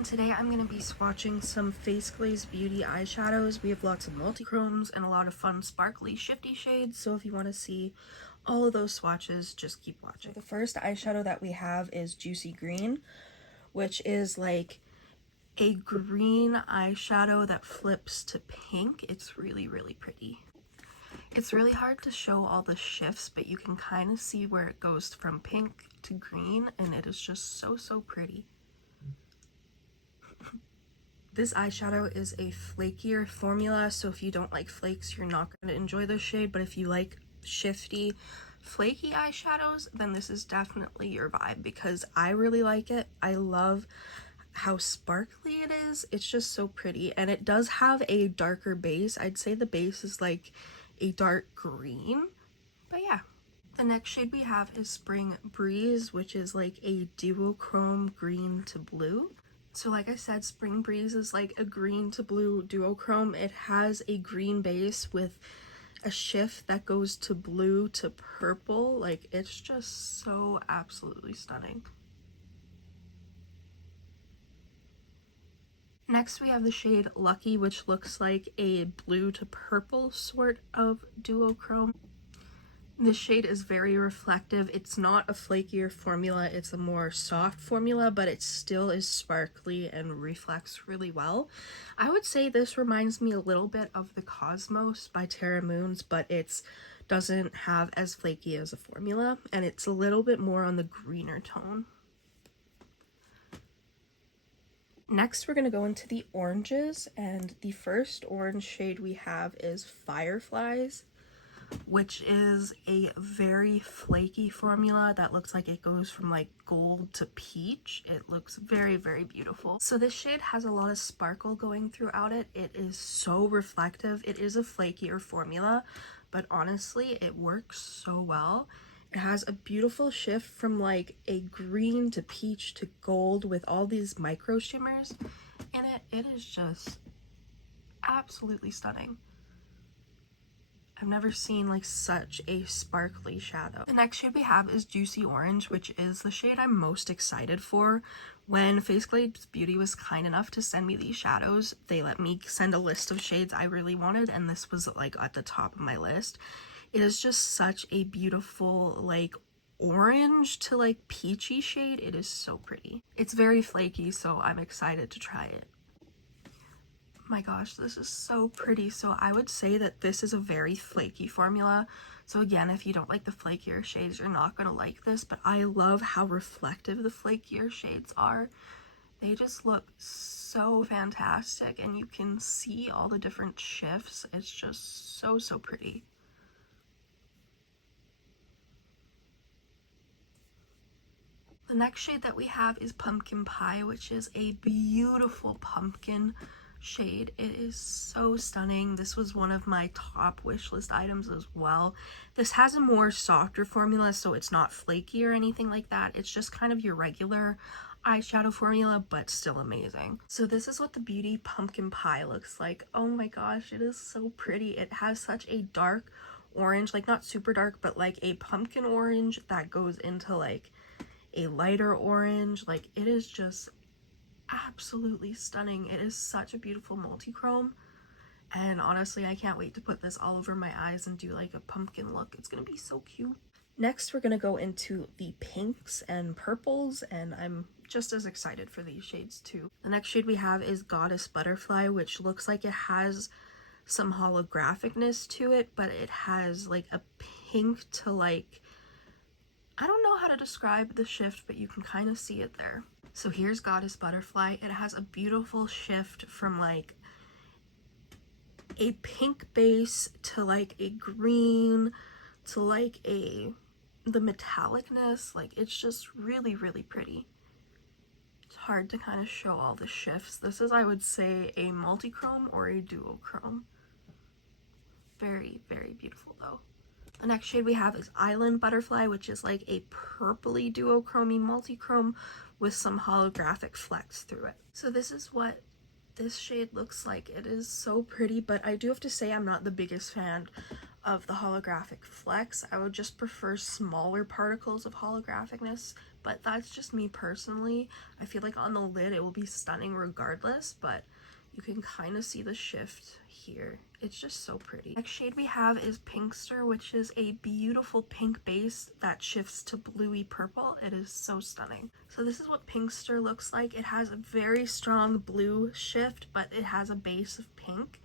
everyone, today I'm going to be swatching some Faceglazebeauty eyeshadows. We have lots of multi-chromes and a lot of fun sparkly shifty shades, so if you want to see all of those swatches, just keep watching. The first eyeshadow that we have is Juicy Green, which is like a green eyeshadow that flips to pink. It's really pretty. It's really hard to show all the shifts, but you can kind of see where it goes from pink to green, and it is just so pretty. This eyeshadow is a flakier formula, so if you don't like flakes, you're not going to enjoy this shade, but if you like shifty, flaky eyeshadows, then this is definitely your vibe, because I really like it. I love how sparkly it is. It's just so pretty, and it does have a darker base. I'd say the base is like a dark green, but yeah. The next shade we have is Spring Breeze, which is like a duochrome green to blue. So like I said, Spring Breeze is like a green to blue duochrome. It has a green base with a shift that goes to blue to purple. Like, it's just so absolutely stunning. Next we have the shade Lucky, which looks like a blue to purple sort of duochrome. This shade is very reflective. It's not a flakier formula, it's a more soft formula, but it still is sparkly and reflects really well. I would say this reminds me a little bit of the Cosmos by Terra Moons, but it doesn't have as flaky as a formula, and it's a little bit more on the greener tone. Next, we're going to go into the oranges, and the first orange shade we have is Fireflies, which is a very flaky formula that looks like it goes from like gold to peach. It looks very beautiful. So this shade has a lot of sparkle going throughout it. It is so reflective. It is a flakier formula, but honestly, it works so well. It has a beautiful shift from like a green to peach to gold with all these micro shimmers in it. It is just absolutely stunning. I've never seen like such a sparkly shadow. The next shade we have is Juicy Orange, which is the shade I'm most excited for. When Faceglazebeauty was kind enough to send me these shadows, they let me send a list of shades I really wanted, and this was like at the top of my list. It is just such a beautiful like orange to like peachy shade. It is so pretty. It's very flaky, so I'm excited to try it. My gosh, this is so pretty. So I would say that this is a very flaky formula. So again, if you don't like the flakier shades, you're not going to like this, but I love how reflective the flakier shades are. They just look so fantastic, and you can see all the different shifts. It's just so pretty. The next shade that we have is Pumpkin Pie, which is a beautiful pumpkin shade. It is so stunning. This was one of my top wish list items as well. This has a more softer formula, so it's not flaky or anything like that. It's just kind of your regular eyeshadow formula, but still amazing. So this is what the Beauty Pumpkin Pie looks like. Oh my gosh, it is so pretty. It has such a dark orange, like not super dark, but like a pumpkin orange that goes into like a lighter orange. Like, it is just absolutely stunning. It is such a beautiful multi-chrome, and honestly, I can't wait to put this all over my eyes and do like a pumpkin look. It's gonna be so cute. Next, we're gonna go into the pinks and purples, and I'm just as excited for these shades too. The next shade we have is Goddess Butterfly, which looks like it has some holographicness to it, but it has like a pink to like, I don't know how to describe the shift, but you can kind of see it there. So here's Goddess Butterfly. It has a beautiful shift from like a pink base to like a green to like the metallicness. Like, it's just really pretty. It's hard to kind of show all the shifts. This is, I would say, a multi-chrome or a duochrome. Very beautiful though. The next shade we have is Island Butterfly, which is like a purpley duochrome multi-chrome with some holographic flecks through it. So this is what this shade looks like. It is so pretty, but I do have to say I'm not the biggest fan of the holographic flecks. I would just prefer smaller particles of holographicness, but that's just me personally. I feel like on the lid it will be stunning regardless, but you can kind of see the shift here. It's just so pretty. Next shade we have is Pinkster, which is a beautiful pink base that shifts to bluey purple. It is so stunning. So this is what Pinkster looks like. It has a very strong blue shift, but it has a base of pink.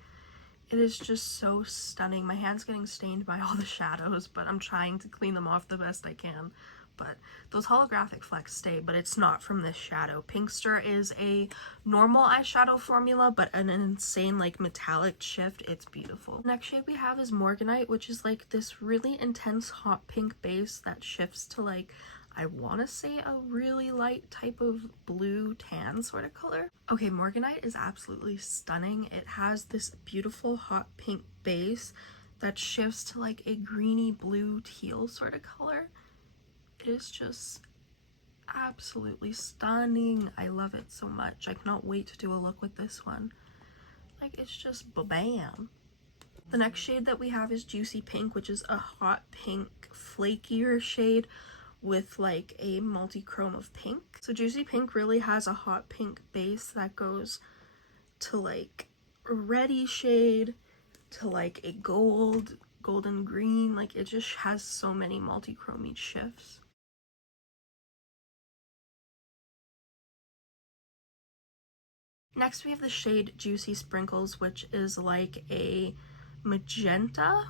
It is just so stunning. My hand's getting stained by all the shadows, but I'm trying to clean them off the best I can. But those holographic flecks stay, but it's not from this shadow. Pinkster is a normal eyeshadow formula, but an insane like metallic shift. It's beautiful. Next shade we have is Morganite, which is like this really intense hot pink base that shifts to like, I want to say a really light type of blue tan sort of color. Okay, Morganite is absolutely stunning. It has this beautiful hot pink base that shifts to like a greeny blue teal sort of color. It is just absolutely stunning. I love it so much. I cannot wait to do a look with this one. Like, it's just ba-bam. The next shade that we have is Juicy Pink, which is a hot pink flakier shade with like a multi-chrome of pink. So Juicy Pink really has a hot pink base that goes to like a reddy shade to like a golden green. Like, it just has so many multi-chromey shifts. Next we have the shade Juicy Sprinkles, which is like a magenta.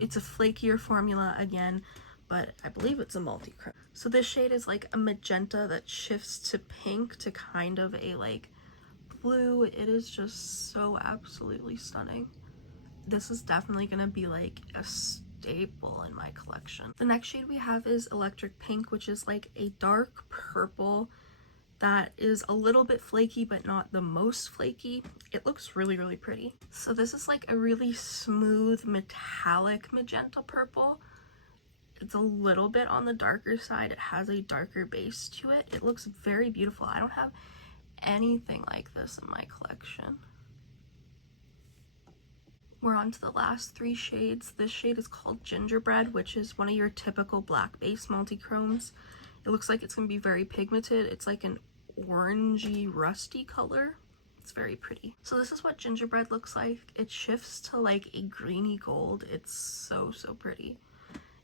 It's a flakier formula again, but I believe it's a multi-chrome. So this shade is like a magenta that shifts to pink to kind of a like blue. It is just so absolutely stunning. This is definitely gonna be like a staple in my collection. The next shade we have is Electric Pink, which is like a dark purple that is a little bit flaky but not the most flaky. It looks really, really pretty. So this is like a really smooth metallic magenta purple. It's a little bit on the darker side. It has a darker base to it. It looks very beautiful. I don't have anything like this in my collection. We're on to the last three shades. This shade is called Gingerbread, which is one of your typical black base multi-chromes. It looks like it's going to be very pigmented. It's like an orangey rusty color. It's very pretty. So this is what Gingerbread looks like. It shifts to like a greeny gold. It's so pretty.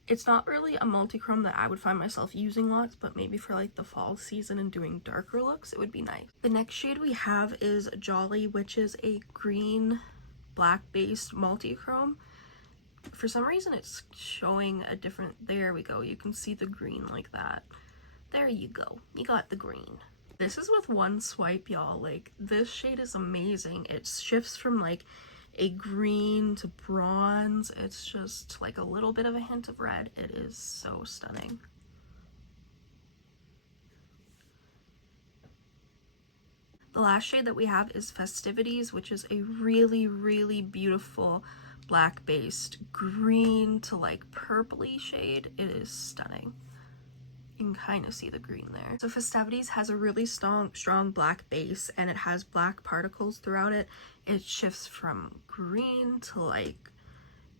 It's not really a multi-chrome that I would find myself using lots, but maybe for like the fall season and doing darker looks, it would be nice. The next shade we have is Jolly, which is a green black based multi-chrome. For some reason it's showing a different, there we go, you can see the green like that. There you go, you got the green. This is with one swipe, y'all. Like, this shade is amazing. It shifts from like a green to bronze. It's just like a little bit of a hint of red. It is so stunning. The last shade that we have is Festivities, which is a really beautiful black based green to like purpley shade. It is stunning. You can kind of see the green there. So Festivities has a really strong black base, and it has black particles throughout it. It shifts from green to like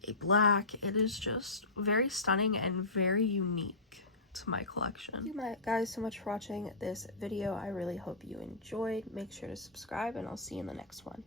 a black. It is just very stunning and very unique to my collection. Thank you guys so much for watching this video. I really hope you enjoyed. Make sure to subscribe, and I'll see you in the next one.